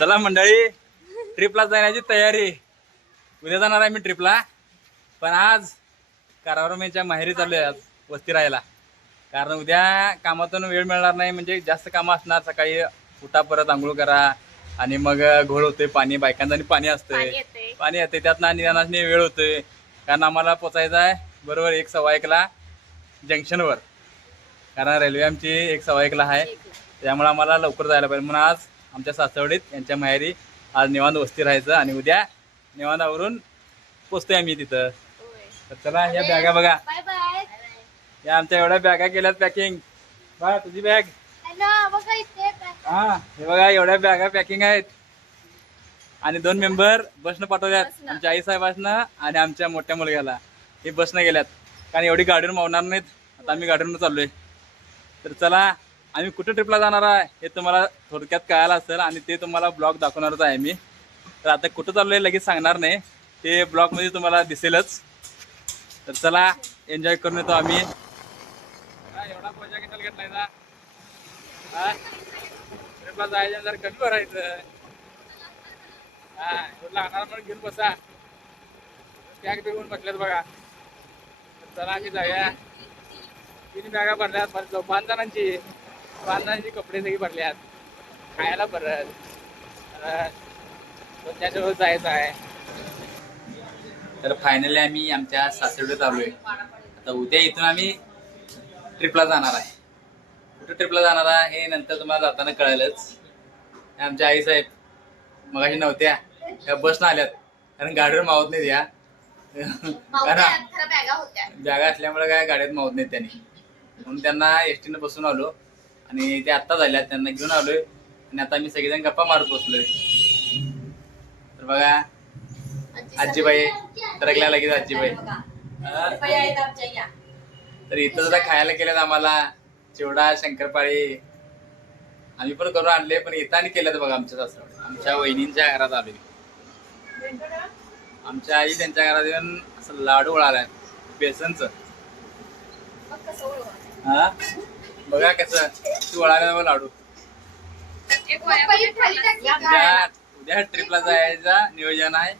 चला मंडळी, ट्रिपला जाण्याची तयारी. उद्या जाणार आहे मी ट्रिपला, पण आज कारवारमेच्या माहेरी चाललोय आज वस्ती राहायला. कारण उद्या कामातून वेळ मिळणार नाही, म्हणजे जास्त कामं असणार. सकाळी उठा, परत आंघोळ करा, आणि मग घोळ होते पाणी, बायकांचं आणि पाणी असतंय, पाणी येते त्यातनं, आणि निदानाने वेळ होतोय. कारण आम्हाला पोचायचं आहे बरोबर 1:15 जंक्शनवर. कारण रेल्वे आमची 1:15 आहे, त्यामुळे आम्हाला लवकर जायला पाहिजे. म्हणून आज आमच्या सासवडीत यांच्या माहेरी आज निवांत वस्ती राहायचं, आणि उद्या निवांतावरून पोचतोय आम्ही तिथं. तर चला, या बॅगा बघा, या आमच्या एवढ्या बॅगा केल्यात पॅकिंग. बघा तुझी बॅग, हा हे बघा एवढ्या बॅगा पॅकिंग आहेत. आणि 2 मेंबर बसनं पाठवल्यात, आमच्या आई साहेबांना आणि आमच्या मोठ्या मुलग्याला. हे बसनं गेल्यात, कारण एवढी गाडीवर मावणार नाहीत. आता आम्ही गाडीवरून चाललोय. तर चला, आम्ही कुठं ट्रिपला जाणार आहे हे तुम्हाला थोडक्यात कळायला असेल, आणि ते तुम्हाला ब्लॉग दाखवणारच आहे मी. तर आता कुठं चाललोय लगेच सांगणार नाही, ते ब्लॉगमध्ये तुम्हाला दिसेलच. तर चला, एन्जॉय करून येतो आम्ही. एवढा मजा घेतलाय ना, ट्रिपला जायचं जर कमी भरायचं. हा लागणार म्हणून घेऊन बसा, बॅग बिगून बसल्यात बघा. चला आम्ही जाऊया. 3 बॅगा भरल्यात, 5 जणांची कपडे सगळी भरल्यात, खायला परत त्याच्यावर जायचं आहे. तर फायनली आम्ही आमच्या सासवडीत आलोय. आता उद्या इथून आम्ही ट्रिपला जाणार आहे. कुठे ट्रिपला जाणार आहे हे नंतर तुम्हाला जाताना कळेलच. आमच्या आई साहेब मगाशी नव्हत्या, त्या बसनं आल्यात, कारण गाडीवर मावत नाहीत या. बॅगा असल्यामुळे काय गाडीत मावत नाहीत त्यांनी, म्हणून त्यांना एसटीनं बसून आलो. आणि ते आत्ता झाल्यात, त्यांना घेऊन आलोय. आणि आता आम्ही सगळेजण गप्पा मारत बसलोय. तर बघा आजीबाई तरकल्या लगेच आजीबाई. तर इथं सुद्धा खायला केल्यात आम्हाला चिवडा, शंकरपाळी. आम्ही पण करून आणले, पण इथं आणि केल्यात बघा आमच्या सासरा. आमच्या वहिनींच्या घरात आलोय. आमच्या आई त्यांच्या घरात येऊन असं लाडू वळालाय बेसनचं. हा बघा कसं तू वळाल्या बघ लाडू. उद्या ट्रिपला जायचा नियोजन आहे,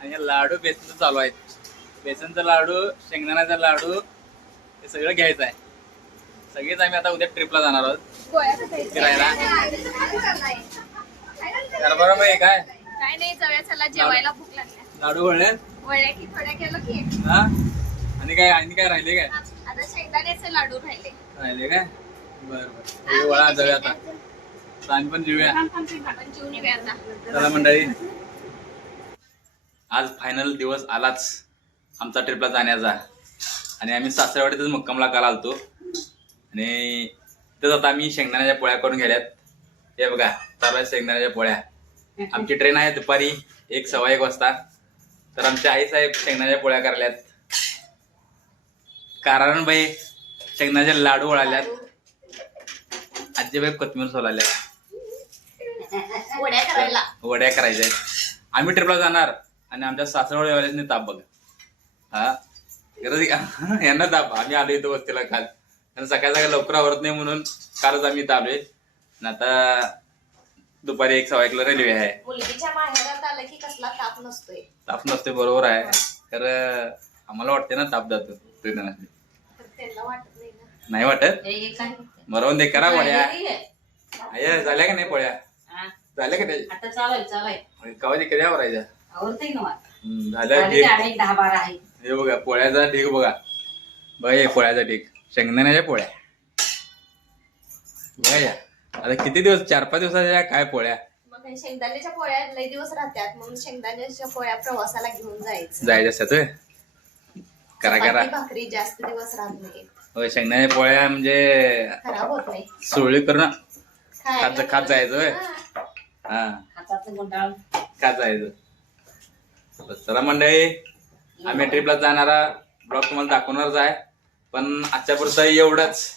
आणि लाडू बेसनचं चालू आहेत. बेसनचा लाडू, शेंगदाण्याचा लाडू, हे सगळं घ्यायचं आहे. सगळेच आम्ही आता उद्या ट्रिपला जाणार आहोत फिरायला. बरोबर आहे काय? काय नाही, जाऊया चला, जेवायला भूक लागल्या. लाडू वळले की थोड्या केलं की. हा, आणि काय राहिले काय? आता शेंगदाण्याचे लाडू राहिले काय? बरं वळा, जाऊया आता. आम्ही पण जेऊया. आपण जेवून येऊया आता. चला मंडळी, आज फायनल दिवस आलाच आमचा ट्रिपला जाण्याचा. आणि आम्ही सासरवाडीतच मुक्कामला काल आलतो, आणि तिथंच आता आम्ही शेंगदाण्याच्या पोळ्या करून गेल्यात. हे बघा चालू आहे शेंगदाण्याच्या पोळ्या. आमची ट्रेन आहे दुपारी 1:15 वाजता. तर आमच्या आई साहेब शेंगदाण्याच्या पोळ्या कराल्यात. कारण बाई शेंगदाण्याचे लाडू वळाल्यात. आजीबाई कोथमीर सोलाल्यात. वड्या करायच्या. आम्ही ट्रिपला जाणार, आणि आमच्या सासरवाडीवाल्यांनी ताप बघा. हा गरज यांना ताप. आम्ही आलो इथं वस्तीला काल, आणि सकाळी लवकर आवरत नाही म्हणून कालच आम्ही इथं आलोय. आता दुपारी 1:15 रेल्वे आहे. मुलगीच्या माहेरात आलं की कसला ताप नसतोय. ताप नसते, बरोबर आहे. तर आम्हाला वाटते ना ताप जातो. त्यांना वाटत नाही वाटत. बरोबर दे करा पोळ्या. झाल्या का नाही पोळ्या? झाल्या का नाही? आता चालय कधी कधी आवरायच्या झाल्या. 10-12 आहे. हे बघा पोळ्याचा ढीग बघा. हे पोळ्याचा ढीग, शेंगदाण्याच्या पोळ्या बघा. या आता किती दिवस, 4-5 दिवसाच्या काय पोळ्या. मग शेंगदाण्याच्या पोळ्या लई दिवस राहतात, म्हणून शेंगदाण्याच्या पोळ्या प्रवासाला घेऊन जायचं असतात. करा भाकरी जास्त दिवस राहत नाही. होय, शेंगदाण्याच्या पोळ्या म्हणजे खराब होत नाही. सुरळी करून खात जायचं. होय, हा खात जायचं. चला मंडळी, आम्ही ट्रिपला जाणारा ब्लॉग तुम्हाला दाखवणारच आहे, पण आजच्या पुरतं एवढंच.